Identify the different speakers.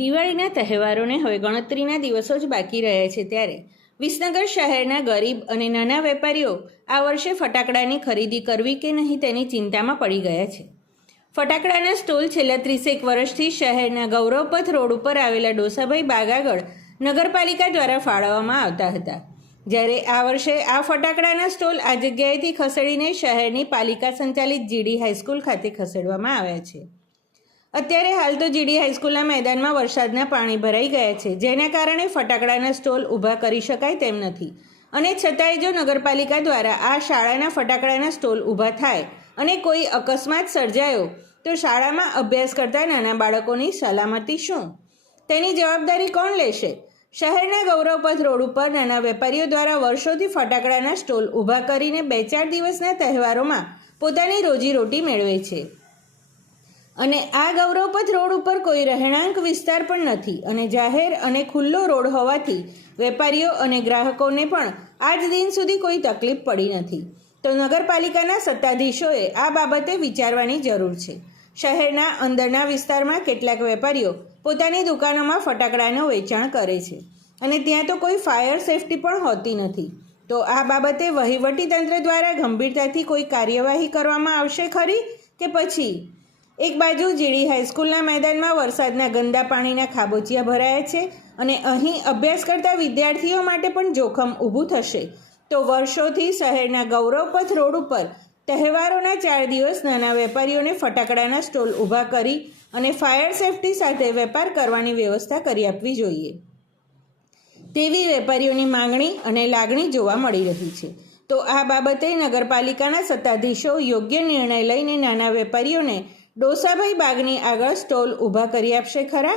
Speaker 1: દિવાળીના તહેવારોને હવે ગણતરીના દિવસો જ બાકી રહ્યા છે ત્યારે વિસનગર શહેરના ગરીબ અને નાના વેપારીઓ આ વર્ષે ફટાકડાની ખરીદી કરવી કે નહીં તેની ચિંતામાં પડી ગયા છે. ફટાકડાના સ્ટોલ છેલ્લા ત્રીસેક વર્ષથી શહેરના ગૌરવપથ રોડ ઉપર આવેલા ડોસાભાઈ બાગ આગળ નગરપાલિકા દ્વારા ફાળવવામાં આવતા હતા. જ્યારે આ વર્ષે આ ફટાકડાના સ્ટોલ આ જગ્યાએથી ખસેડીને શહેરની પાલિકા સંચાલિત જીડી હાઈસ્કૂલ ખાતે ખસેડવામાં આવ્યા છે. અત્યારે હાલ તો જીડી હાઈસ્કૂલના મેદાનમાં વરસાદના પાણી ભરાઈ ગયા છે. જેના કારણે ફટાકડાના સ્ટોલ ઊભા કરી શકાય તેમ નથી. અને છતાંય જો નગરપાલિકા દ્વારા આ શાળાના ફટાકડાના સ્ટોલ ઊભા થાય અને કોઈ અકસ્માત સર્જાયો, તો શાળામાં અભ્યાસ કરતા નાના બાળકોની સલામતી શું? તેની જવાબદારી કોણ લેશે? શહેરના ગૌરવપથ રોડ ઉપર નાના વેપારીઓ દ્વારા વર્ષોથી ફટાકડાના સ્ટોલ ઊભા કરીને બે ચાર દિવસના તહેવારોમાં પોતાની રોજીરોટી મેળવે છે. અને આ ગૌરવપથ રોડ ઉપર કોઈ રહેણાંક વિસ્તાર પણ નથી અને જાહેર અને ખુલ્લો રોડ હોવાથી વેપારીઓ અને ગ્રાહકોને પણ આજ દિન સુધી કોઈ તકલીફ પડી નથી. તો નગરપાલિકાના સત્તાધીશોએ આ બાબતે વિચારવાની જરૂર છે. શહેરના અંદરના વિસ્તારમાં કેટલાક વેપારીઓ પોતાની દુકાનોમાં ફટાકડાનું વેચાણ કરે છે અને ત્યાં તો કોઈ ફાયર સેફટી પણ હોતી નથી. તો આ બાબતે વહીવટીતંત્ર દ્વારા ગંભીરતાથી કોઈ કાર્યવાહી કરવામાં આવશે ખરી કે પછી એક બાજુ જીડી હાઈસ્કૂલના મેદાનમાં વરસાદના ગંદા પાણીના ખાબોચિયા ભરાયા છે અને અહીં અભ્યાસ કરતા વિદ્યાર્થીઓ માટે પણ જોખમ ઊભું થશે. તો વર્ષોથી શહેરના ગૌરવપથ રોડ ઉપર તહેવારોના ચાર દિવસ નાના વેપારીઓને ફટાકડાના સ્ટોલ ઊભા કરી અને ફાયર સેફટી સાથે વેપાર કરવાની વ્યવસ્થા કરી આપવી જોઈએ. તેવી વેપારીઓની માંગણી અને લાગણી જોવા મળી રહી છે. તો આ બાબતે નગરપાલિકાના સત્તાધીશો યોગ્ય નિર્ણય લઈને નાના વેપારીઓને ડોસાભાઈ બાગની આગળ સ્ટોલ ઊભા કરી આપશે ખરા?